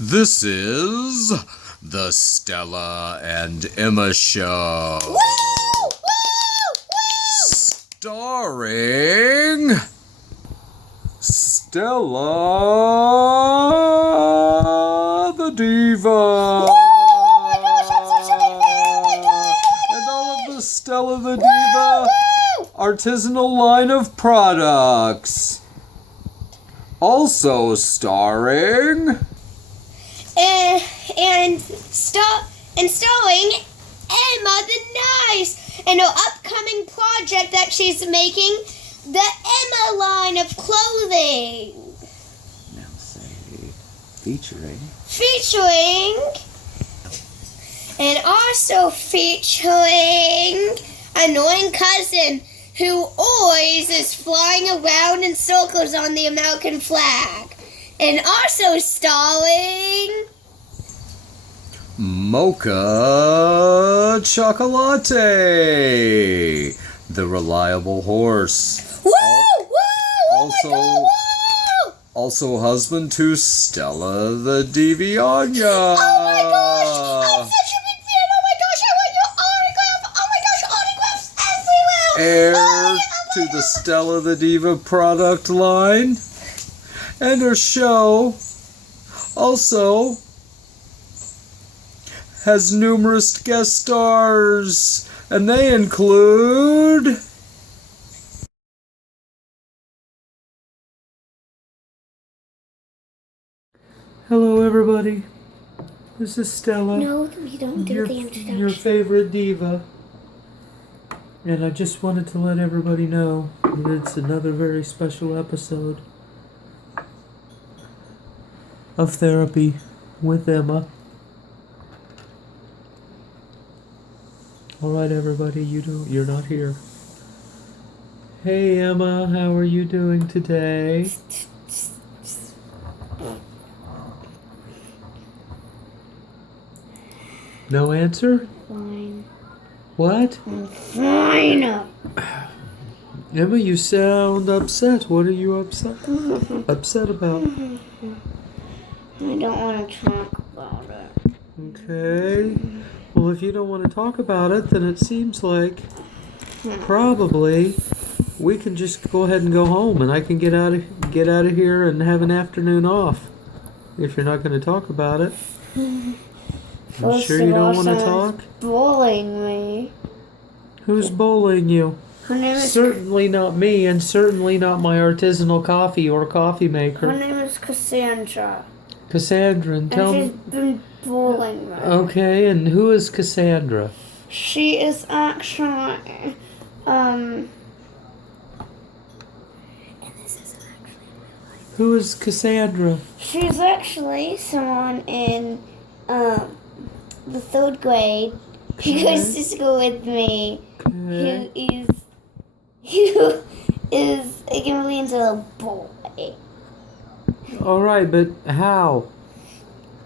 This is the Stella and Emma Show. Woo! Woo! Woo! Starring Stella the Diva. Woo! Oh my gosh, I'm such a big fan! Oh my god! And all of the Stella the Diva Woo! artisanal line of products. Also starring and starring Emma the Nice and her upcoming project that she's making, the Emma line of clothing. Now say featuring. And also featuring annoying cousin who always is flying around in circles on the American flag. And also starring Mocha Chocolate, the reliable horse. Woo! Woo! Oh Also- my god! Woo! Also husband to Stella the Diviana. Oh my gosh! I'm such a big fan! Oh my gosh! I want your autograph! Oh my gosh! Autographs everywhere! Heir Oh to the Stella the Diva product line. And her show also has numerous guest stars, and they include Hello everybody, this is Stella, No, we don't do the introduction. your favorite diva, and I just wanted to let everybody know that it's another very special episode of Therapy with Emma. Alright everybody, you're not here. Hey Emma, how are you doing today? No answer? Fine. What? I'm fine. Emma, you sound upset. What are you upset about? I don't want to talk about it. Okay. Well, if you don't want to talk about it, then it seems like probably we can just go ahead and go home, and I can get out of here and have an afternoon off. If you're not going to talk about it. You sure you don't want to talk? Bullying me. Who's bullying you? Her name is Certainly not me, and certainly not my artisanal coffee or coffee maker. Her name is Cassandra. Cassandra, and tell And she's me. been bullying me. Okay, and who is Cassandra? She is actually, Who is Cassandra? she's actually someone in, the third grade who goes to school with me, Okay. who is a complete little boy. All right, but how?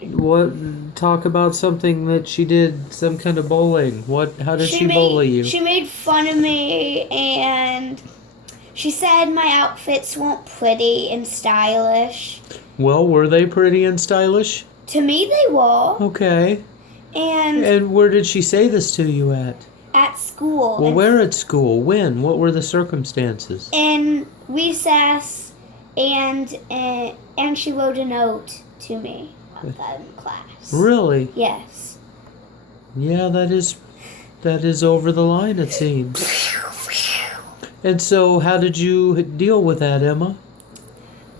What? Talk about something that she did, some kind of bullying. What? How did she bully you? She made fun of me, and she said my outfits weren't pretty and stylish. Well, were they pretty and stylish? To me, they were. Okay. And where did she say this to you at? At school. Well, where at school? When? What were the circumstances? In recess, and she wrote a note to me about that in class. Really? Yes. Yeah, that is over the line, it seems. And so, how did you deal with that, Emma?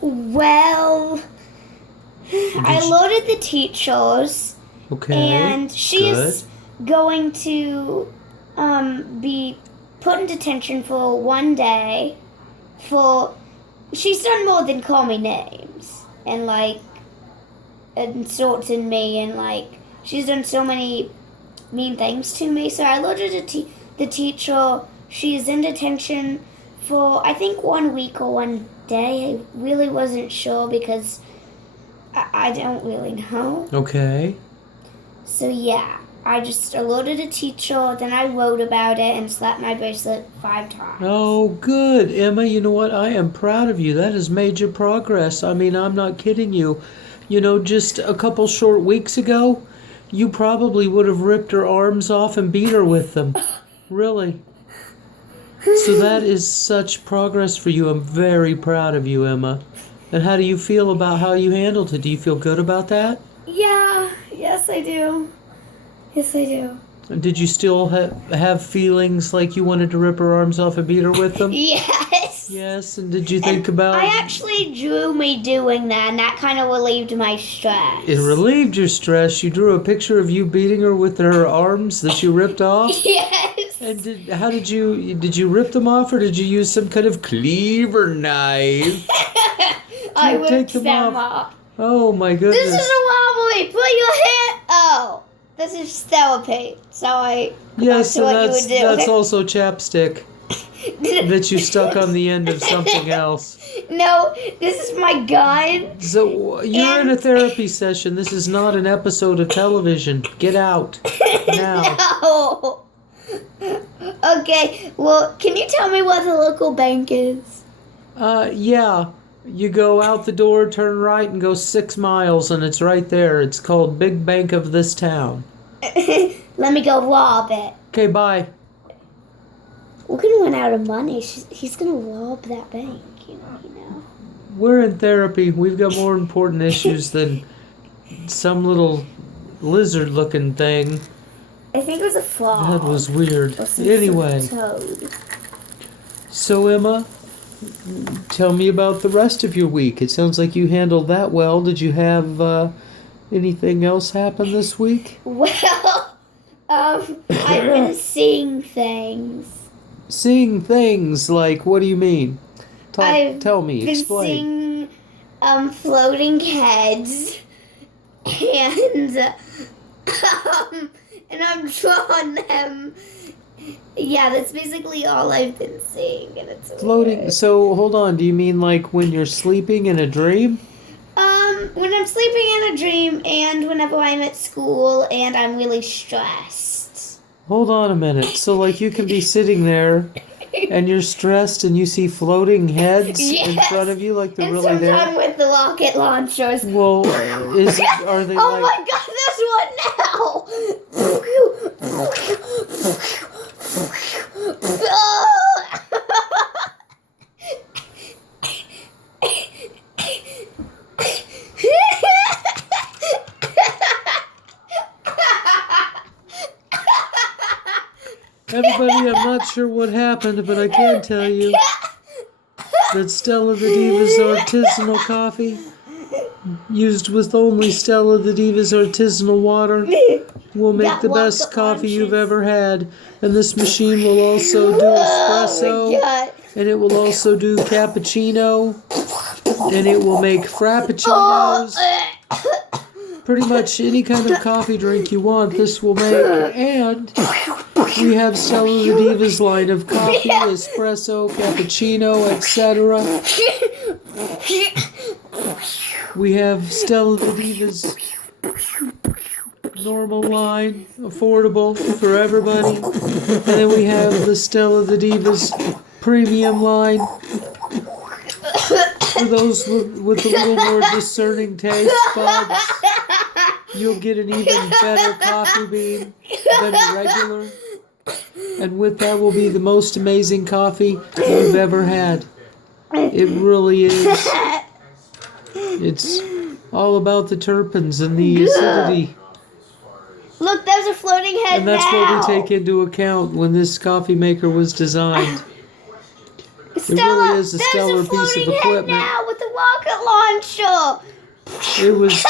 Well, I alerted the teachers. Okay. And she's going to be put in detention for one day for she's done more than call me names and like insulting me, and like she's done so many mean things to me. So I alerted the teacher. She's in detention for I think 1 week or 1 day. I really wasn't sure because I don't really know. Okay. So yeah, I just alerted a teacher, then I wrote about it and slapped my bracelet 5 times. Oh, good. Emma, you know what? I am proud of you. That is major progress. I mean, I'm not kidding you. just a couple short weeks ago, you probably would have ripped her arms off and beat her with them. Really. So that is such progress for you. I'm very proud of you, Emma. And how do you feel about how you handled it? Do you feel good about that? Yeah, yes I do. Yes I do. And did you still have feelings like you wanted to rip her arms off and beat her with them? Yes. Yes, and did you think about... I actually drew me doing that, and that kind of relieved my stress. It relieved your stress. You drew a picture of you beating her with her arms that you ripped off? Yes. And did you rip them off, or did you use some kind of cleaver knife? I ripped them off. Oh my goodness. This is a wobbly. Put your hand... Oh. This is Stella paint, Yes, and what you would do. that's also chapstick that you stuck on the end of something else. No, this is my gun. So you're in a therapy session. This is not an episode of television. Get out now. No. Okay, well, can you tell me what the local bank is? Yeah. You go out the door, turn right, and go 6 miles, and it's right there. It's called Big Bank of this town. Let me go rob it. Okay, bye. We're gonna run out of money. He's gonna rob that bank, you know. We're in therapy. We've got more important issues than some little lizard-looking thing. I think it was a frog. That was weird. Anyway. Toad. So, Emma, tell me about the rest of your week. It sounds like you handled that well. Did you have anything else happen this week? Well, I've been seeing things. Seeing things like, what do you mean? Tell me, Been explain. seeing floating heads, and I've drawn them. Yeah, that's basically all I've been seeing, and it's Floating. weird. So hold on. Do you mean like when you're sleeping in a dream? When I'm sleeping in a dream, and whenever I'm at school, and I'm really stressed. Hold on a minute. So like you can be sitting there, and you're stressed, and you see floating heads in front of you, like they're really there. And sometimes with the rocket launchers. Well, are they Oh like? my God! There's one Everybody, I'm not sure what happened, but I can tell you that Stella the Diva's artisanal coffee, used with only Stella the Diva's artisanal water, will make the best coffee you've ever had. And this machine will also do espresso, and it will also do cappuccino, and it will make frappuccinos. Pretty much any kind of coffee drink you want, this will make. And we have Stella the Diva's line of coffee, espresso, cappuccino, etc. We have Stella the Diva's normal line, affordable for everybody. And then we have the Stella the Diva's premium line for those with a little more discerning taste buds. You'll get an even better coffee bean than regular. And with that will be the most amazing coffee you've ever had. It really is. It's all about the terpenes and the acidity. Look, there's a floating head And that's now. what we take into account when this coffee maker was designed. Stella, It really is a there's stellar a piece floating of head equipment. now with a rocket launcher. It was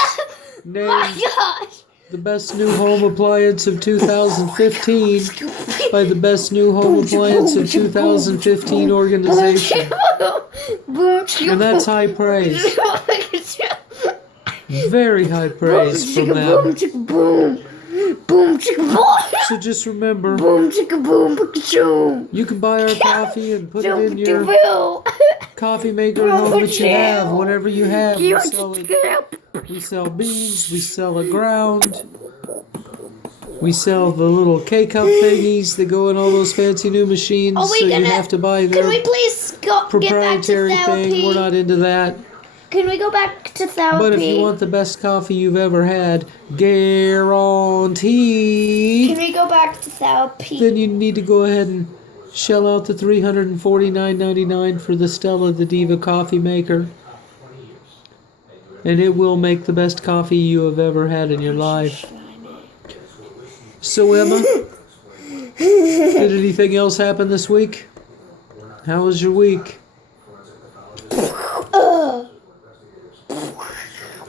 My named gosh. the best new home appliance of 2015 by the best new home appliance of 2015 organization. And that's high praise. Very high praise from them. Boom, chicka, boom. Boom, chicka, boom. So just remember, Boom, chicka, boom, boom. you can buy our coffee and put it in your Boom. coffee maker at home that you have, whatever you have. We sell it. Boom. We sell beans, we sell a ground, we sell the little K-cup thingies that go in all those fancy new machines, so you have to buy Can their we please get back to proprietary therapy? thing. We're not into that. Can we go back to therapy? But if you want the best coffee you've ever had, guaranteed, Can we go back to therapy? then you need to go ahead and shell out the $349.99 for the Stella the Diva coffee maker. And it will make the best coffee you have ever had in your life. So, Emma, did anything else happen this week? How was your week?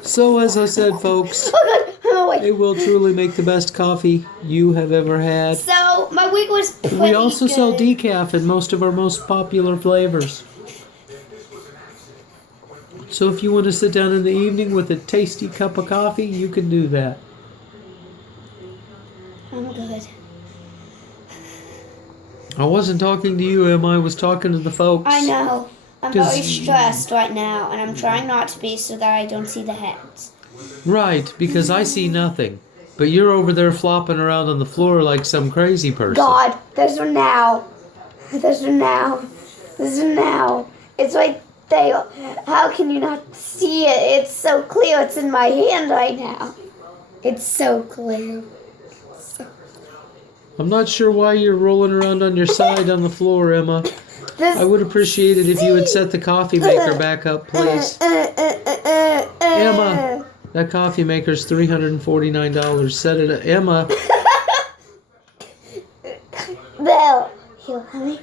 So, as I said, folks, it will truly make the best coffee you have ever had. So, my week was pretty We also good. sell decaf in most of our most popular flavors. So if you want to sit down in the evening with a tasty cup of coffee, you can do that. I'm good. I wasn't talking to you, Emma. I was talking to the folks. I know. I'm 'Cause- very stressed right now, and I'm trying not to be so that I don't see the heads. Right, because I see nothing. But you're over there flopping around on the floor like some crazy person. God, there's one now. There's one now. There's one now. It's right there. How can you not see it? It's so clear. It's in my hand right now. It's so clear. I'm not sure why you're rolling around on your side on the floor, Emma. This, I would appreciate it if you would set the coffee maker back up, please. Emma, that coffee maker's $349. Set it up. Emma, There. Here, honey.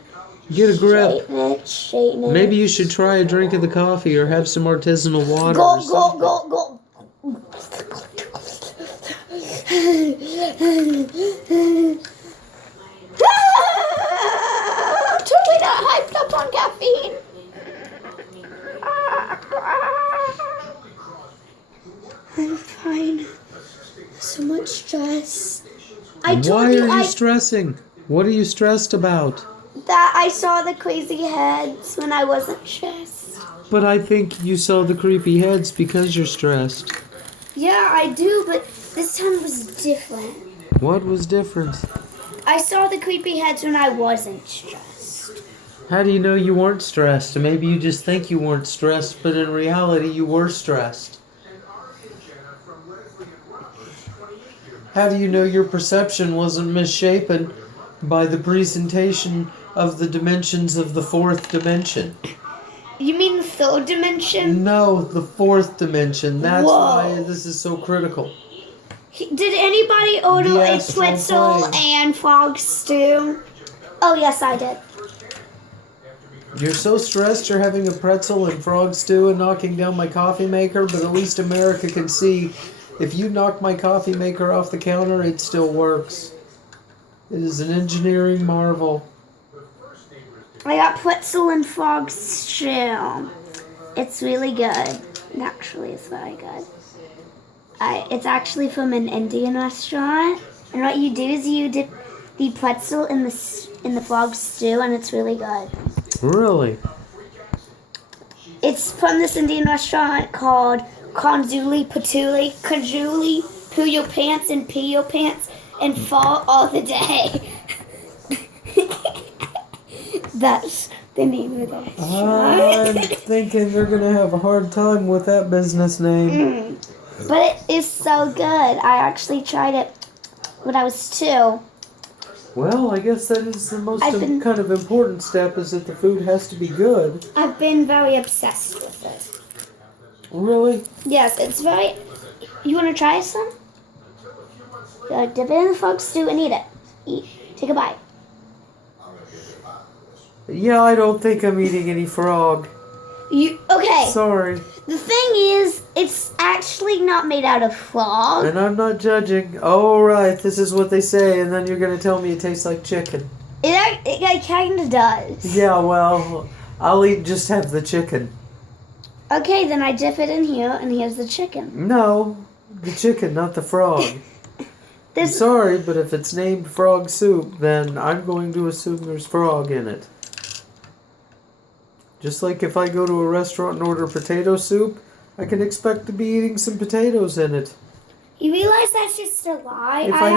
get a grip. Straighten it. Maybe you should try a drink of the coffee or have some artisanal water or Go, something. go. Totally not hyped up on caffeine. I'm fine. So much stress. I told Why you are you stressing? What are you stressed about? that I saw the crazy heads when I wasn't stressed. But I think you saw the creepy heads because you're stressed. Yeah, I do, but this time was different. What was different? I saw the creepy heads when I wasn't stressed. How do you know you weren't stressed? Maybe you just think you weren't stressed, but in reality you were stressed. How do you know your perception wasn't misshapen by the presentation of the dimensions of the fourth dimension? You mean the third dimension? No, the fourth dimension. That's Whoa. why this is so critical. Did anybody order The a astral pretzel plane. and frog stew? Oh, yes, I did. You're so stressed you're having a pretzel and frog stew and knocking down my coffee maker, but at least America can see if you knock my coffee maker off the counter, it still works. It is an engineering marvel. I got pretzel and frog stew. It's really good. Actually, it's very good. It's actually from an Indian restaurant, and what you do is you dip the pretzel in the frog stew, and it's really good. Really? It's from this Indian restaurant called Kanjuli Patuli. Kanjuli, poo your pants and pee your pants and fall all the day. That's the name of the I'm restaurant. thinking they're going to have a hard time with that business name. But it is so good. I actually tried it when I was 2. Well, I guess that is the most I've been- kind of important step, is that the food has to be good. I've been very obsessed with it. Really? Yes, it's very... You want to try some? Dip it in the frog stew and eat it. Take a bite. Yeah, I don't think I'm eating any frog. Okay. Sorry. The thing is, it's actually not made out of frog. And I'm not judging. Oh, right, this is what they say, and then you're going to tell me it tastes like chicken. It kind of does. Yeah, well, I'll just have the chicken. Okay, then I dip it in here, and here's the chicken. No, the chicken, not the frog. I'm sorry, but if it's named frog soup, then I'm going to assume there's frog in it. Just like if I go to a restaurant and order potato soup, I can expect to be eating some potatoes in it. You realize that's just a lie? If I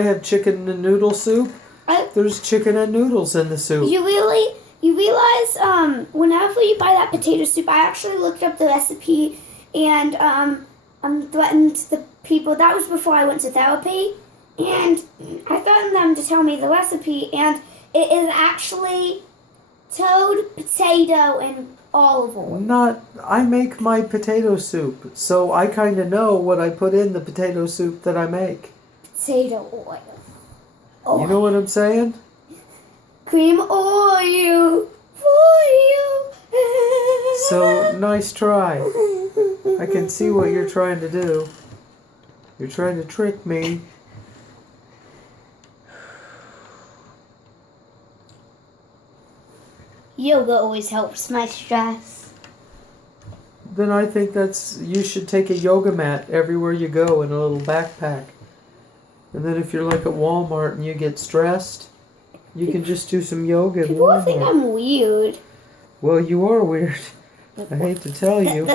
have chicken and noodle soup, I- there's chicken and noodles in the soup. You really You realize, whenever you buy that potato soup, I actually looked up the recipe and threatened the people. That was before I went to therapy, and I threatened them to tell me the recipe, and it is actually toad, potato, and olive oil. I make my potato soup, so I kind of know what I put in the potato soup that I make. Potato oil. You know what I'm saying? Cream oil for you. So, nice try. I can see what you're trying to do. You're trying to trick me. Yoga always helps my stress. Then I think you should take a yoga mat everywhere you go in a little backpack. And then if you're like at Walmart and you get stressed, you can just do some yoga. People think I'm weird. Well, you are weird. I hate to tell you.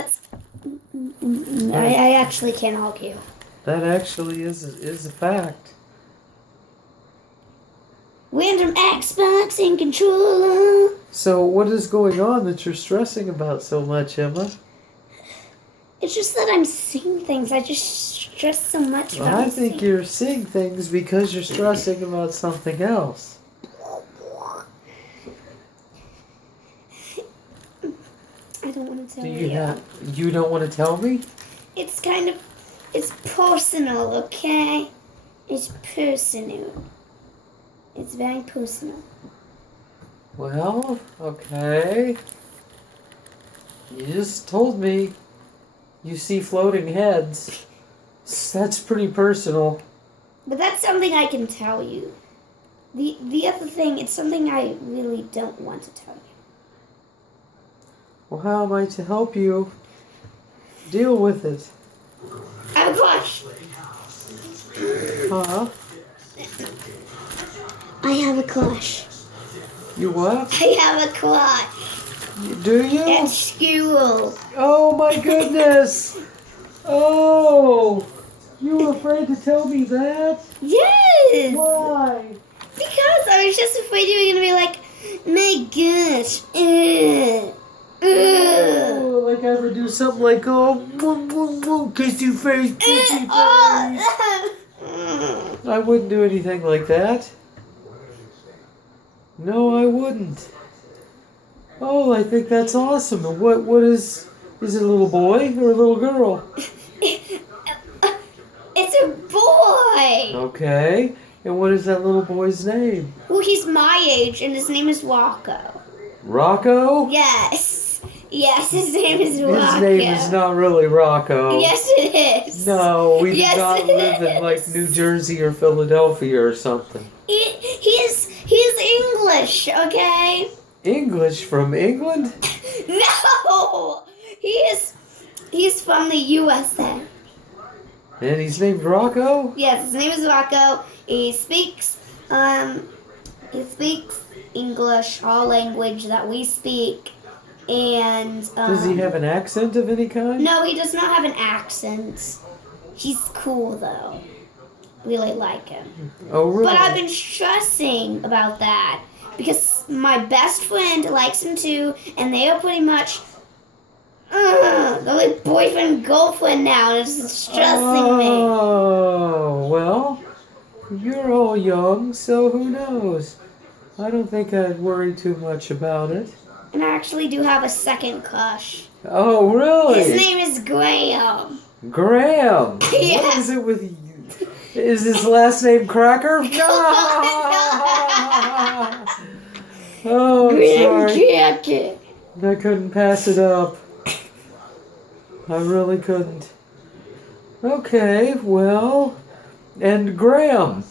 I actually can't hug you. That actually is a fact. Random Xbox and controller. So what is going on that you're stressing about so much, Emma? It's just that I'm seeing things. I just stress so much about I think you're seeing things because you're stressing about something else. I don't want to tell You don't want to tell me? It's personal, okay? It's personal. It's very personal. Well, okay. You just told me you see floating heads. That's pretty personal. But that's something I can tell you. The other thing, it's something I really don't want to tell you. Well, how am I to help you deal with it? I have a crush. Huh? I have a crush. You what? I have a crush. Do you? At school. Oh my goodness! Oh! You were afraid to tell me that? Yes! Why? Because I was just afraid you were going to be like, my gosh. Oh, like I would do something like, kiss your face, kiss your face. I wouldn't do anything like that. No, I wouldn't. Oh, I think that's awesome. And what is it a little boy or a little girl? It's a boy. Okay. And what is that little boy's name? Well, he's my age, and his name is Rocco. Rocco? Yes. Yes, his name is Rocco. His name is not really Rocco. Yes, it is. No, we do Yes, not it live in like is. New Jersey or Philadelphia or something. He's English, okay? English from England? No, he's from the USA. And he's named Rocco? Yes, his name is Rocco. He speaks English, our language that we speak, and Does he have an accent of any kind? No, he does not have an accent. He's cool though. Really like him. Oh, really? But I've been stressing about that because my best friend likes him too, and they are pretty much they're like boyfriend girlfriend now, and it's stressing me. Oh, well, you're all young, so who knows? I don't think I'd worry too much about it. And I actually do have a second crush. Oh, really? His name is Graham. Graham. Yes. What is it with you? Is his last name Cracker? No. Oh, I'm Graham sorry. Cracker. I couldn't pass it up. I really couldn't. Okay, well, and Graham.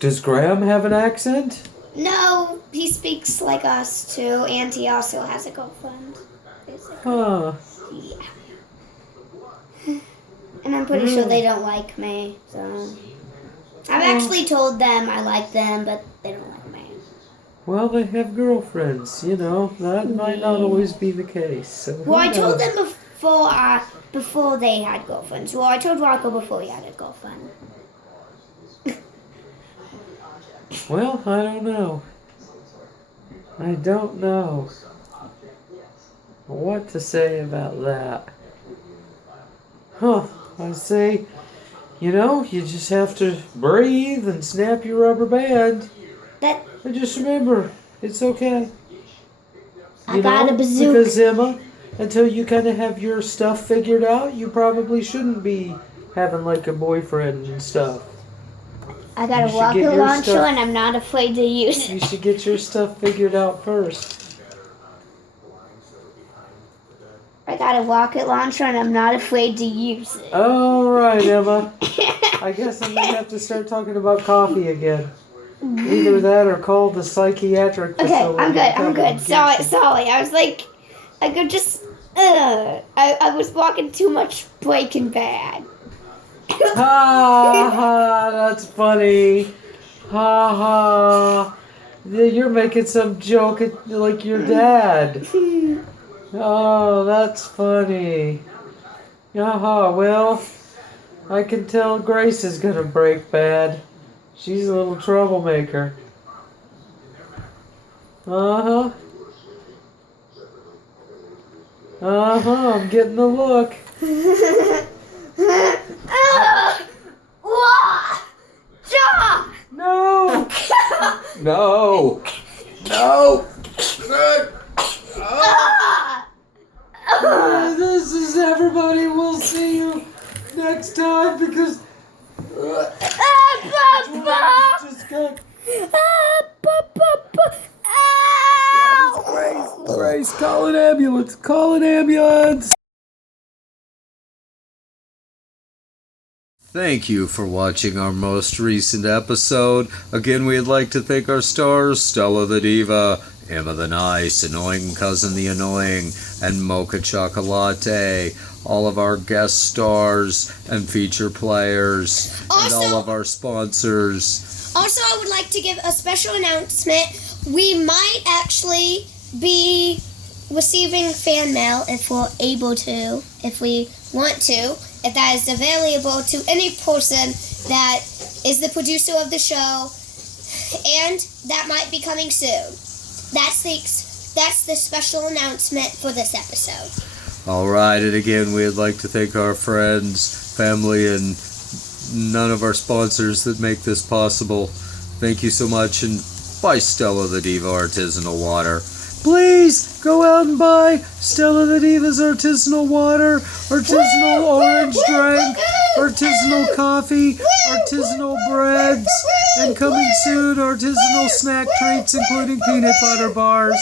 Does Graham have an accent? No, he speaks like us too, and he also has a girlfriend. Huh. Yeah. And I'm pretty sure they don't like me, so I've actually told them I like them, but they don't like me. Well, they have girlfriends, you know. That might not always be the case. So who Well, I told knows? them before they had girlfriends. Well, I told Rocco before he had a girlfriend. Well, I don't know. I don't know what to say about that. I say, you just have to breathe and snap your rubber band. That And just remember, it's okay. I got a bazooka. Because Emma, until you kind of have your stuff figured out, you probably shouldn't be having like a boyfriend and stuff. I got a rocket launcher and I'm not afraid to use it. You should get your stuff figured out first. I got a rocket launcher and I'm not afraid to use it. All right, Emma. I guess I'm going to have to start talking about coffee again. Either that or call the psychiatric facility. Okay, I'm good. Sorry. I was like, I could just, I was walking too much Breaking Bad. Ha, that's funny. Ha ha. You're making some joke like your dad. Oh, that's funny. Aha, well, I can tell Grace is gonna break bad. She's a little troublemaker. Uh-huh. I'm getting the look. No! No! No! This is everybody. We'll see you next time because just got Grace, call an ambulance. Call an ambulance. Thank you for watching our most recent episode. Again, we'd like to thank our stars, Stella the Diva, Emma the Nice, Annoying Cousin the Annoying, and Mocha Chocolate, all of our guest stars and feature players, and all of our sponsors. Also, I would like to give a special announcement. We might actually be receiving fan mail if we're able to, if we want to, if that is available to any person that is the producer of the show, and that might be coming soon. That's the special announcement for this episode. All right, and again, we'd like to thank our friends, family, and none of our sponsors that make this possible. Thank you so much, and buy Stella the Diva Artisanal Water. Please go out and buy Stella the Diva's artisanal water, artisanal orange drink, artisanal coffee, artisanal breads, and coming soon, artisanal snack treats, including peanut butter bars.